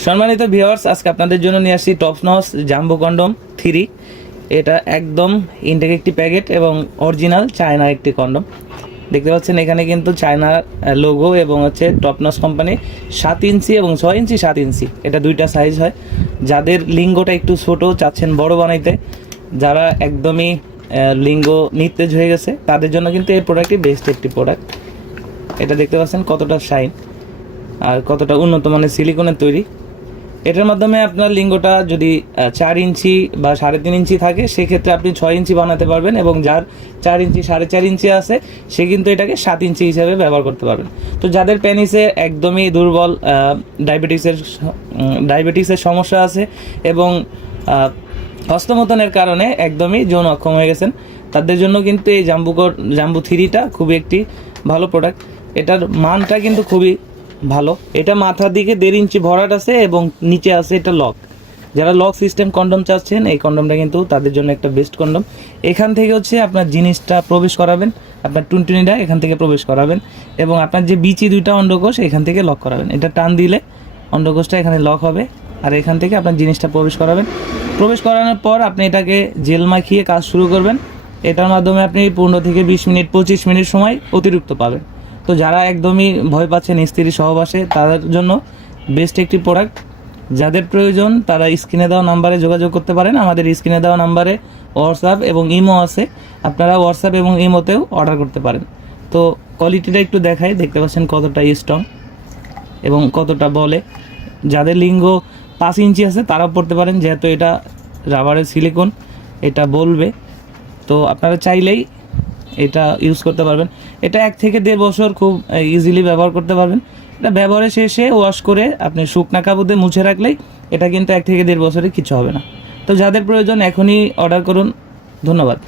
সম্মানিত ভিউয়ার্স, আজকে আপনাদের জন্য নিয়ে আসছি টপনস জাম্বো কন্ডম 3। এটা একদম ইনটেক একটি প্যাকেট এবং অরিজিনাল চায়না একটি কন্ডম। দেখতে পাচ্ছেন এখানে কিন্তু চায়নার লোগো এবং হচ্ছে টপনস কোম্পানি 7 ইঞ্চি এবং 6 ইঞ্চি 7 ইঞ্চি এটা দুইটা সাইজ হয়। যাদের লিঙ্গটা একটু ছোটো চাচ্ছেন বড় বানাইতে, যারা একদমই লিঙ্গ নিস্তেজ হয়ে গেছে, তাদের জন্য কিন্তু এই প্রোডাক্টটি বেস্ট একটি প্রোডাক্ট। এটা দেখতে পাচ্ছেন কতটা শাইন আর কতটা উন্নত মানের সিলিকনের তৈরি। এটার মাধ্যমে আপনার লিঙ্গটা যদি 4 ইঞ্চি বা 3.5 ইঞ্চি থাকে, সেক্ষেত্রে আপনি 6 ইঞ্চি বানাতে পারবেন, এবং যার 4 ইঞ্চি 4.5 ইঞ্চি আছে সে কিন্তু এটাকে 7 ইঞ্চি হিসাবে ব্যবহার করতে পারবেন। তো যাদের পেনিসে একদমই দুর্বল ডায়াবেটিসের সমস্যা আছে এবং হস্তমৈথুনের কারণে একদমই যৌন অক্ষম হয়ে গেছেন, তাদের জন্য কিন্তু এই জাম্বো 3টা খুবই একটি ভালো প্রোডাক্ট। এটার মানটা কিন্তু খুবই ভালো। এটা মাথার দিকে 1.5 ইঞ্চি ভরাট আছে এবং নিচে আছে এটা লক। যারা লক সিস্টেম কন্ডম চাচ্ছেন, এই কন্ডমটা কিন্তু তাদের জন্য একটা বেস্ট কন্ডম। এখান থেকে হচ্ছে আপনার জিনিসটা প্রবেশ করাবেন, আপনার টুনটুনিটা এখান থেকে প্রবেশ করাবেন, এবং আপনার যে বিচি 2টা অন্ডকোষ এখান থেকে লক করাবেন। এটা টান দিলে অন্ডকোষটা এখানে লক হবে, আর এখান থেকে আপনার জিনিসটা প্রবেশ করাবেন। প্রবেশ করানোর পর আপনি এটাকে জেল মাখিয়ে কাজ শুরু করবেন। এটার মাধ্যমে আপনি 15 থেকে 20 মিনিট 25 মিনিট সময় অতিরিক্ত পাবেন। তো যারা একদমই ভয় পাচ্ছেন স্ত্রী সহবাসে, তাদের জন্য বেস্ট একটি প্রোডাক্ট। যাদের প্রয়োজন তারা স্ক্রিনে দেওয়া নাম্বারে যোগাযোগ করতে পারেন। আমাদের স্ক্রিনে দেওয়া নাম্বারে হোয়াটসঅ্যাপ এবং ইমো আছে, আপনারা হোয়াটসঅ্যাপ এবং ইমোতেও অর্ডার করতে পারেন। তো কোয়ালিটিটা একটু দেখাই, দেখতে পাচ্ছেন কতটা স্ট্রং এবং কতটা বলে। যাদের লিঙ্গ 5 ইঞ্চি আছে তারাও পড়তে পারেন, যেহেতু এটা রাবারের সিলিকন, এটা বলবে। তো আপনারা চাইলেই এটা ইউজ করতে পারবেন। এটা 1 থেকে 1.5 বছর খুব ইজিলি ব্যবহার করতে পারবেন। এটা ব্যবহারের শেষে ওয়াশ করে আপনি শুকনা কাপড়ে মুছে রাখলেই এটা কিন্তু 1 থেকে 1.5 বছরে কিছু হবে না। তো যাদের প্রয়োজন এখনই অর্ডার করুন। ধন্যবাদ।